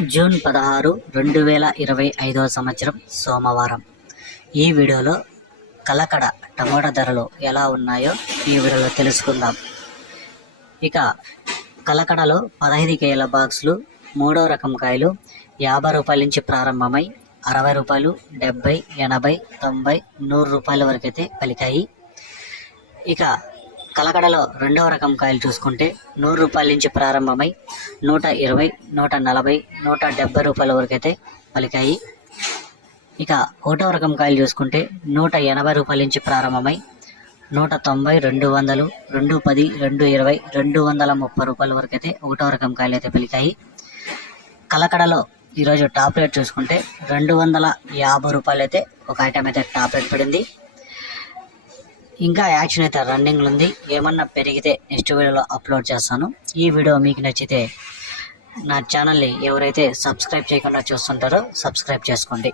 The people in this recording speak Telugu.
జూన్ పదహారు రెండు వేల ఇరవై ఐదవ సంవత్సరం సోమవారం. ఈ వీడియోలో కలకడ టమోటా ధరలు ఎలా ఉన్నాయో ఈ వీడియోలో తెలుసుకుందాం. ఇక కలకడలో పదహైదు కేల బాక్సులు మూడో రకం కాయలు యాభై రూపాయల నుంచి ప్రారంభమై అరవై రూపాయలు డెబ్బై ఎనభై తొంభై నూరు రూపాయల వరకు అయితే పలికాయి. ఇక కలకడలో రెండవ రకం కాయలు చూసుకుంటే నూరు రూపాయల నుంచి ప్రారంభమై నూట ఇరవై నూట నలభై నూట డెబ్బై రూపాయల వరకైతే పలికాయి. ఇక ఒకటవ రకం కాయలు చూసుకుంటే నూట ఎనభై రూపాయల నుంచి ప్రారంభమై నూట తొంభై రెండు వందలు రెండు పది రెండు ఇరవై రెండు వందల ముప్పై రూపాయల వరకు అయితే ఒకటో రకం కాయలు అయితే పలికాయి. కలకడలో ఈరోజు టాప్ రేట్ చూసుకుంటే రెండు వందల యాభై రూపాయలు అయితే ఒక ఐటమ్ అయితే టాప్ రేట్ పడింది. ఇంకా యాక్షన్ అయితే రన్నింగ్లో ఉంది. ఏమన్నా పెరిగితే నెక్స్ట్ వీడియోలో అప్లోడ్ చేస్తాను. ఈ వీడియో మీకు నచ్చితే నా ఛానల్ని ఎవరైతే సబ్స్క్రైబ్ చేయకుండా చూస్తుంటారో సబ్స్క్రైబ్ చేసుకోండి.